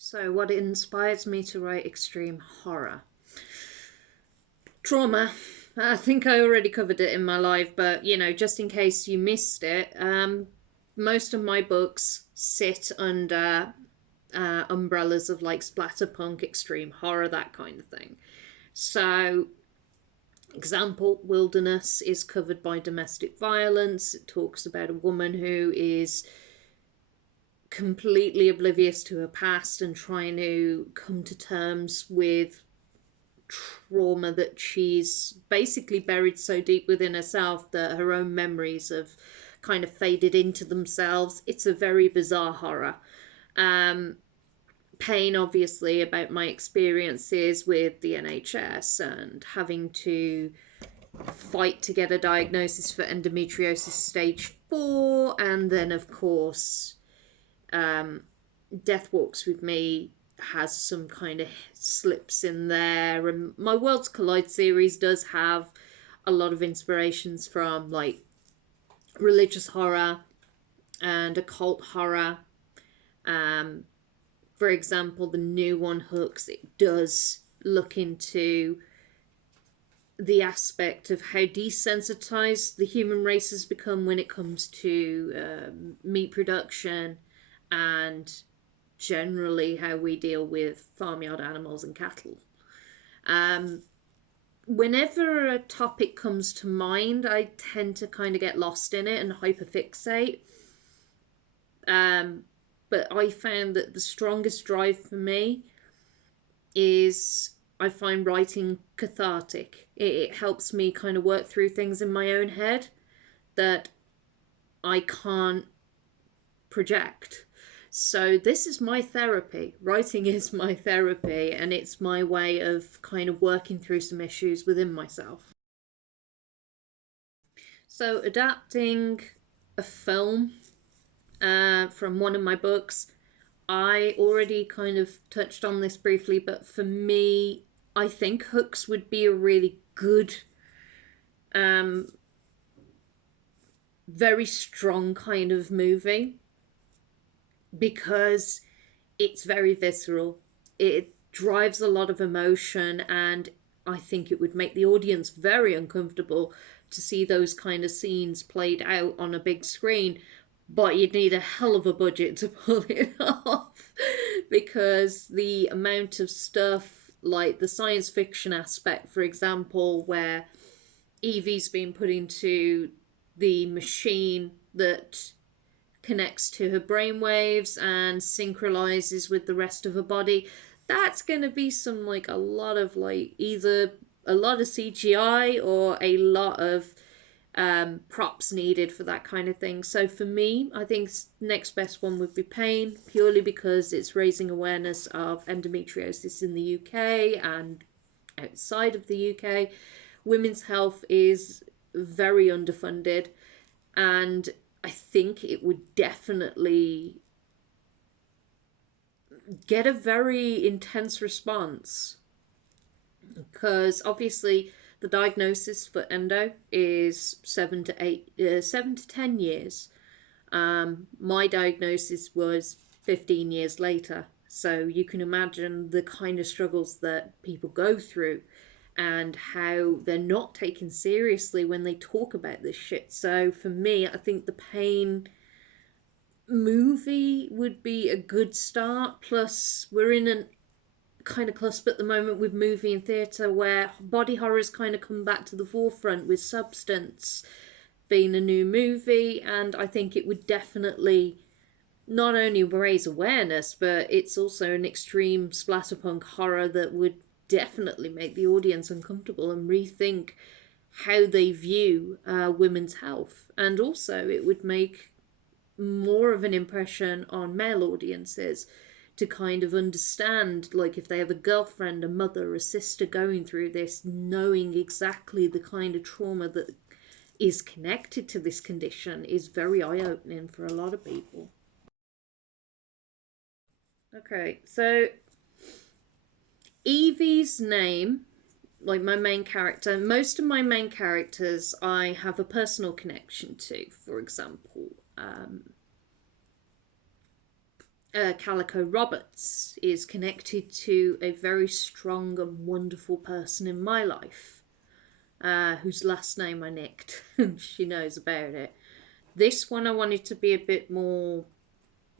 So, what inspires me to write extreme horror? Trauma. I think I already covered it in my life, but just in case you missed it, most of my books sit under umbrellas of like splatterpunk, extreme horror, that kind of thing. So, example, Wilderness is covered by domestic violence. It talks about a woman who is completely oblivious to her past and trying to come to terms with trauma that she's basically buried so deep within herself that her own memories have kind of faded into themselves. It's a very bizarre horror. Pain, obviously, about my experiences with the NHS and having to fight to get a diagnosis for endometriosis stage 4, and then, of course, Death Walks with Me has some kind of slips in there, and my Worlds Collide series does have a lot of inspirations from like religious horror and occult horror. For example, the new one, Hooks, it does look into the aspect of how desensitized the human race has become when it comes to meat production and generally how we deal with farmyard animals and cattle. Whenever a topic comes to mind, I tend to kind of get lost in it and hyperfixate. But I found that the strongest drive for me is I find writing cathartic. It helps me kind of work through things in my own head that I can't project. So this is my therapy. Writing is my therapy, and it's my way of kind of working through some issues within myself. So adapting a film from one of my books, I already kind of touched on this briefly, but for me, I think Hooks would be a really good, very strong kind of movie because it's very visceral. It drives a lot of emotion, and I think it would make the audience very uncomfortable to see those kind of scenes played out on a big screen. But you'd need a hell of a budget to pull it off because the amount of stuff, like the science fiction aspect, for example, where Evie's been put into the machine that connects to her brainwaves and synchronizes with the rest of her body. That's going to be some like a lot of like either a lot of CGI or a lot of props needed for that kind of thing. So for me, I think next best one would be Pain, purely because it's raising awareness of endometriosis in the UK and outside of the UK. Women's health is very underfunded, and I think it would definitely get a very intense response because obviously the diagnosis for endo is 7 to 10 years. My diagnosis was 15 years later, so you can imagine the kind of struggles that people go through and how they're not taken seriously when they talk about this shit. So for me, I think the Pain movie would be a good start. Plus, we're in a kind of cusp at the moment with movie and theatre where body horror's kind of come back to the forefront with Substance being a new movie, and I think it would definitely not only raise awareness, but it's also an extreme splatterpunk horror that would definitely make the audience uncomfortable and rethink how they view women's health. And also, it would make more of an impression on male audiences to kind of understand, like if they have a girlfriend, a mother, a sister going through this, knowing exactly the kind of trauma that is connected to this condition is very eye-opening for a lot of people. Okay, so Evie's name, like my main character, most of my main characters I have a personal connection to. For example, Calico Roberts is connected to a very strong and wonderful person in my life, whose last name I nicked. She knows about it. This one I wanted to be a bit more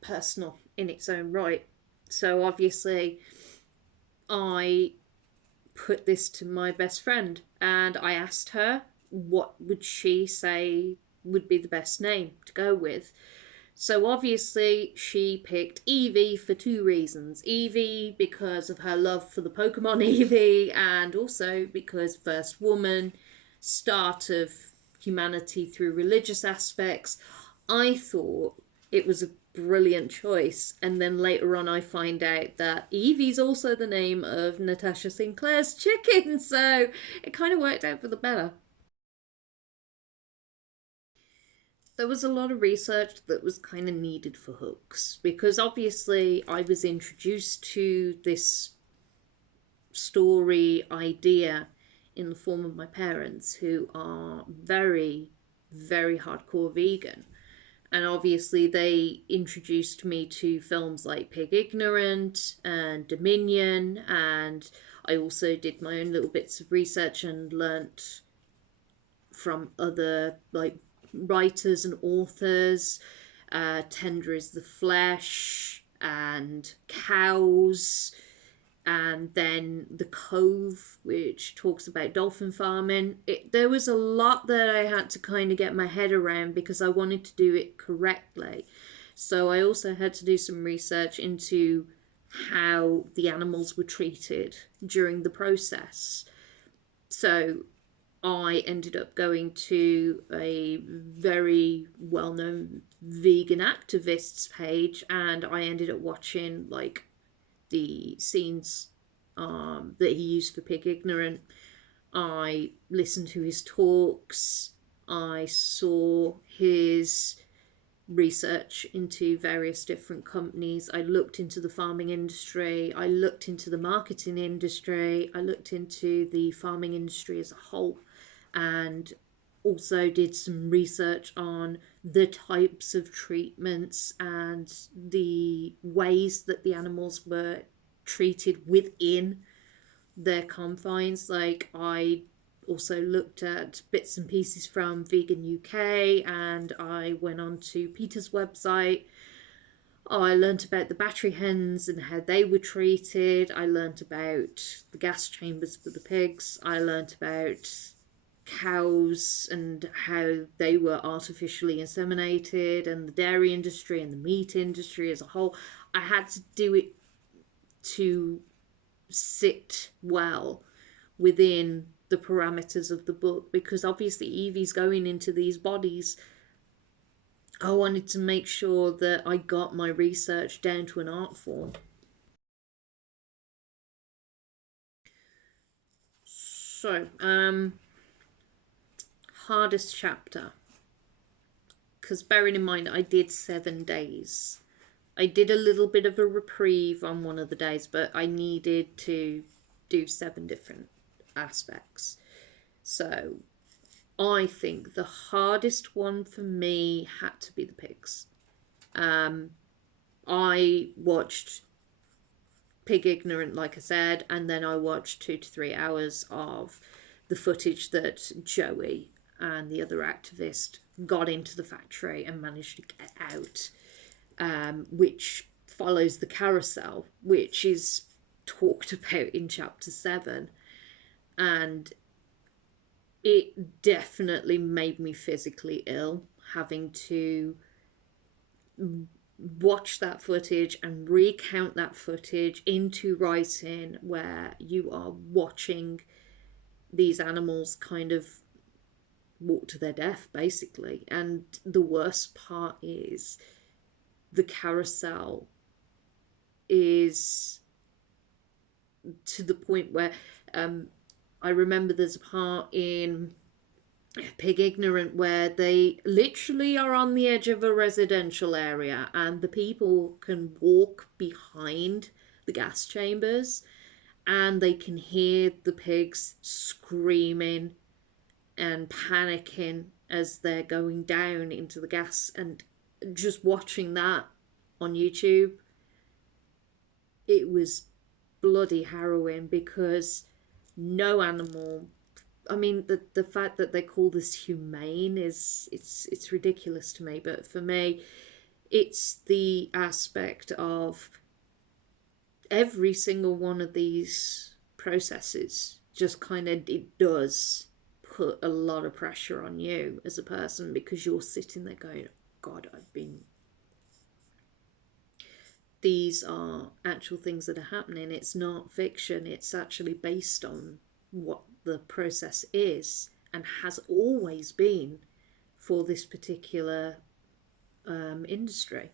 personal in its own right. So obviously, I put this to my best friend and I asked her what would she say would be the best name to go with. So obviously she picked Eevee for two reasons. Eevee because of her love for the Pokemon Eevee, and also because first woman, start of humanity through religious aspects. I thought it was a brilliant choice, and then later on I find out that Eevee's also the name of Natasha Sinclair's chicken, so it kind of worked out for the better. There was a lot of research that was kind of needed for hooks, because obviously I was introduced to this story idea in the form of my parents, who are very, very hardcore vegan. And obviously they introduced me to films like Pig Ignorant and Dominion, and I also did my own little bits of research and learnt from other like writers and authors. Tender is the Flesh and Cows, and then The Cove, which talks about dolphin farming. There was a lot that I had to kind of get my head around because I wanted to do it correctly. So I also had to do some research into how the animals were treated during the process. So I ended up going to a very well-known vegan activists page, and I ended up watching like the scenes that he used for Pig Ignorant. I listened to his talks. I saw his research into various different companies. I looked into the farming industry. I looked into the marketing industry. I looked into the farming industry as a whole, and also did some research on the types of treatments and the ways that the animals were treated within their confines. Like, I also looked at bits and pieces from Vegan UK, and I went on to Peter's website. I learnt about the battery hens and how they were treated. I learnt about the gas chambers for the pigs. I learnt about cows and how they were artificially inseminated, and the dairy industry and the meat industry as a whole. I had to do it to sit well within the parameters of the book, because obviously Eevee's going into these bodies. I wanted to make sure that I got my research down to an art form. So, hardest chapter. Because bearing in mind, I did 7 days. I did a little bit of a reprieve on one of the days, but I needed to do 7 different aspects. So I think the hardest one for me had to be the pigs. I watched Pig Ignorant, like I said, and then I watched 2 to 3 hours of the footage that Joey and the other activist got into the factory and managed to get out, which follows the carousel, which is talked about in chapter 7. And it definitely made me physically ill, having to watch that footage and recount that footage into writing, where you are watching these animals kind of walk to their death, basically. And the worst part is the carousel is to the point where I remember there's a part in Pig Ignorant where they literally are on the edge of a residential area, and the people can walk behind the gas chambers and they can hear the pigs screaming and panicking as they're going down into the gas. And just watching that on YouTube, it was bloody harrowing, because no animal, I mean, the fact that they call this humane is, it's ridiculous to me. But for me, it's the aspect of every single one of these processes just kind of, it does put a lot of pressure on you as a person, because you're sitting there going, God, these are actual things that are happening. It's not fiction. It's actually based on what the process is and has always been for this particular industry.